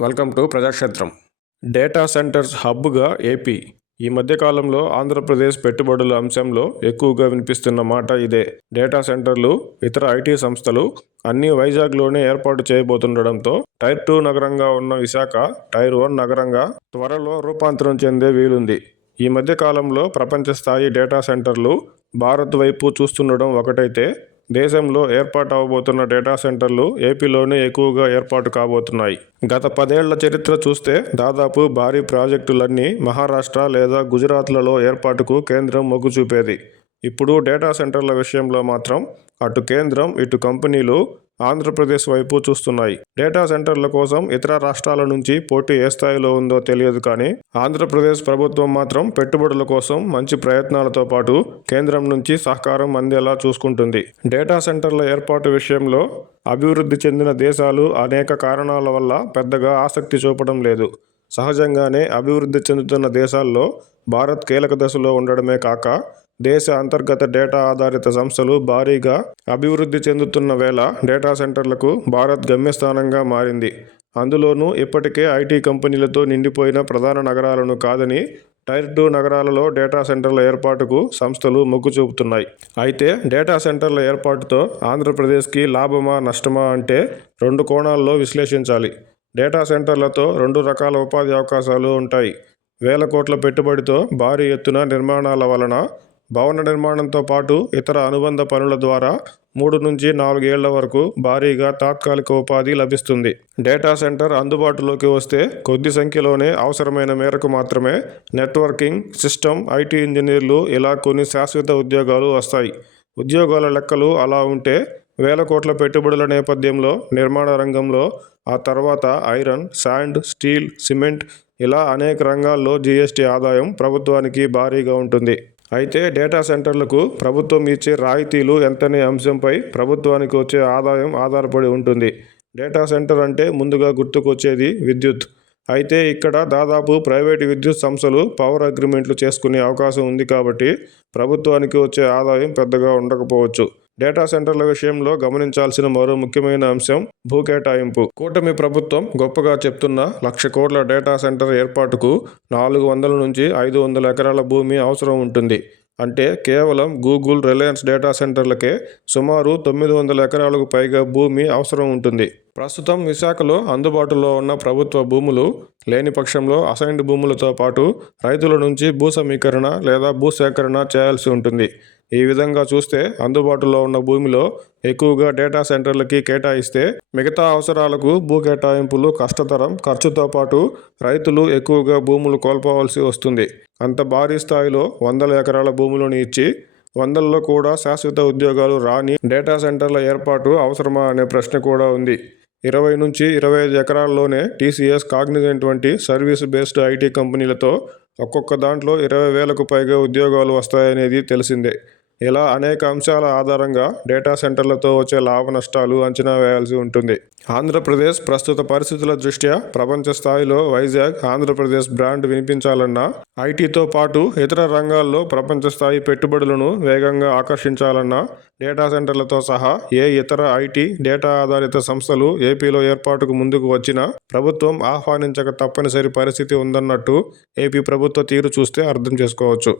Welcome to Prajakshetram. Data centers హబ్గా AP ఈ మధ్యకాలంలో ఆంధ్రప్రదేశ్ పెట్టుబడుల అంశంలో ఎక్కువగా వినిపిస్తున్న మాట ఇదే. డేటా సెంటర్లు ఇతర ఐటీ సంస్థలు అన్నీ వైజాగ్లోనే ఏర్పాటు చేయబోతుండడంతో టైర్ టూ నగరంగా ఉన్న విశాఖ టైర్ వన్ నగరంగా త్వరలో రూపాంతరం చెందే వీలుంది. ఈ మధ్యకాలంలో ప్రపంచ స్థాయి డేటా సెంటర్లు భారత్ వైపు చూస్తుండడం ఒకటైతే దేశంలో ఏర్పాటు అవబోతున్న డేటా సెంటర్లు ఏపీలోనే ఎక్కువగా ఏర్పాటు కాబోతున్నాయి. గత పదేళ్ళ చరిత్ర చూస్తే దాదాపు భారీ ప్రాజెక్టులన్నీ మహారాష్ట్ర లేదా గుజరాత్లలో ఏర్పాటుకు కేంద్రం మొగ్గు చూపేది. ఇప్పుడు డేటా సెంటర్ల విషయంలో మాత్రం అటు కేంద్రం ఇటు కంపెనీలు ఆంధ్రప్రదేశ్ వైపు చూస్తున్నాయి. డేటా సెంటర్ల కోసం ఇతర రాష్ట్రాల నుంచి పోటీ ఏ స్థాయిలో ఉందో తెలియదు కానీ ఆంధ్రప్రదేశ్ ప్రభుత్వం మాత్రం పెట్టుబడుల కోసం మంచి ప్రయత్నాలతో పాటు కేంద్రం నుంచి సహకారం అందేలా చూసుకుంటుంది. డేటా సెంటర్ల ఏర్పాటు విషయంలో అభివృద్ధి చెందిన దేశాలు అనేక కారణాల వల్ల పెద్దగా ఆసక్తి చూపడం లేదు. సహజంగానే అభివృద్ధి చెందుతున్న దేశాల్లో భారత్ కీలక దశలో ఉండడమే కాక దేశ అంతర్గత డేటా ఆధారిత సంస్థలు భారీగా అభివృద్ధి చెందుతున్న వేళ డేటా సెంటర్లకు భారత్ గమ్యస్థానంగా మారింది. అందులోనూ ఇప్పటికే ఐటీ కంపెనీలతో నిండిపోయిన ప్రధాన నగరాలను కాదని టైర్ టూ నగరాలలో డేటా సెంటర్ల ఏర్పాటుకు సంస్థలు మొగ్గు చూపుతున్నాయి. అయితే డేటా సెంటర్ల ఏర్పాటుతో ఆంధ్రప్రదేశ్కి లాభమా నష్టమా అంటే రెండు కోణాల్లో విశ్లేషించాలి. డేటా సెంటర్లతో రెండు రకాల ఉపాధి అవకాశాలు ఉంటాయి. వేల కోట్ల పెట్టుబడితో భారీ ఎత్తున నిర్మాణాల వలన భవన నిర్మాణంతో పాటు ఇతర అనుబంధ పనుల ద్వారా మూడు నుంచి నాలుగేళ్ళ వరకు భారీగా తాత్కాలిక ఉపాధి లభిస్తుంది. డేటా సెంటర్ అందుబాటులోకి వస్తే కొద్ది సంఖ్యలోనే అవసరమైన మేరకు మాత్రమే నెట్వర్కింగ్ సిస్టమ్ ఐటీ ఇంజనీర్లు ఇలా కొన్ని శాశ్వత ఉద్యోగాలు వస్తాయి. ఉద్యోగాల లెక్కలు అలా ఉంటే వేల కోట్ల పెట్టుబడుల నేపథ్యంలో నిర్మాణ రంగంలో ఆ తర్వాత ఐరన్ శాండ్ స్టీల్ సిమెంట్ ఇలా అనేక రంగాల్లో జీఎస్టీ ఆదాయం ప్రభుత్వానికి భారీగా ఉంటుంది. అయితే డేటా సెంటర్లకు ప్రభుత్వం ఇచ్చే రాయితీలు ఎంతనే అంశంపై ప్రభుత్వానికి వచ్చే ఆదాయం ఆధారపడి ఉంటుంది. డేటా సెంటర్ అంటే ముందుగా గుర్తుకొచ్చేది విద్యుత్. అయితే ఇక్కడ దాదాపు ప్రైవేటు విద్యుత్ సంస్థలు పవర్ అగ్రిమెంట్లు చేసుకునే అవకాశం ఉంది కాబట్టి ప్రభుత్వానికి వచ్చే ఆదాయం పెద్దగా ఉండకపోవచ్చు. డేటా సెంటర్ల విషయంలో గమనించాల్సిన మరో ముఖ్యమైన అంశం భూ కేటాయింపు. కూటమి ప్రభుత్వం గొప్పగా చెప్తున్న లక్ష కోట్ల డేటా సెంటర్ ఏర్పాటుకు నాలుగు వందల నుంచి ఐదు వందల ఎకరాల భూమి అవసరం ఉంటుంది. అంటే కేవలం గూగుల్ రిలయన్స్ డేటా సెంటర్లకే సుమారు తొమ్మిది వందల ఎకరాలకు పైగా భూమి అవసరం ఉంటుంది. ప్రస్తుతం విశాఖలో అందుబాటులో ఉన్న ప్రభుత్వ భూములు లేని పక్షంలో అసైన్డ్ భూములతో పాటు రైతుల నుంచి భూ సమీకరణ లేదా భూసేకరణ చేయాల్సి ఉంటుంది. ఈ విధంగా చూస్తే అందుబాటులో ఉన్న భూమిలో ఎక్కువగా డేటా సెంటర్లకి కేటాయిస్తే మిగతా అవసరాలకు భూ కేటాయింపులు కష్టతరం ఖర్చుతో పాటు రైతులు ఎక్కువగా భూములు కోల్పోవలసి వస్తుంది. అంత భారీ స్థాయిలో వందల ఎకరాల భూములను ఇచ్చి వందల్లో కూడా శాశ్వత ఉద్యోగాలు రాని డేటా సెంటర్ల ఏర్పాటు అవసరమా అనే ప్రశ్న కూడా ఉంది. ఇరవై నుంచి ఇరవై ఐదు ఎకరాల్లోనే టీసీఎస్ కాగ్నిజెంట్ వంటి సర్వీస్ బేస్డ్ ఐటీ కంపెనీలతో ఒక్కొక్క దాంట్లో ఇరవై వేలకు పైగా ఉద్యోగాలు వస్తాయనేది తెలిసిందే. ఇలా అనేక అంశాల ఆధారంగా డేటా సెంటర్లతో వచ్చే లాభ నష్టాలు అంచనా వేయాల్సి ఉంటుంది. ఆంధ్రప్రదేశ్ ప్రస్తుత పరిస్థితుల దృష్ట్యా ప్రపంచ స్థాయిలో వైజాగ్ ఆంధ్రప్రదేశ్ బ్రాండ్ వినిపించాలన్నా ఐటీతో పాటు ఇతర రంగాల్లో ప్రపంచ స్థాయి పెట్టుబడులను వేగంగా ఆకర్షించాలన్నా డేటా సెంటర్లతో సహా ఏ ఇతర ఐటీ డేటా ఆధారిత సంస్థలు ఏపీలో ఏర్పాటుకు ముందుకు వచ్చినా ప్రభుత్వం ఆహ్వానించక తప్పనిసరి పరిస్థితి ఉందన్నట్టు ఏపీ ప్రభుత్వ తీరు చూస్తే అర్థం చేసుకోవచ్చు.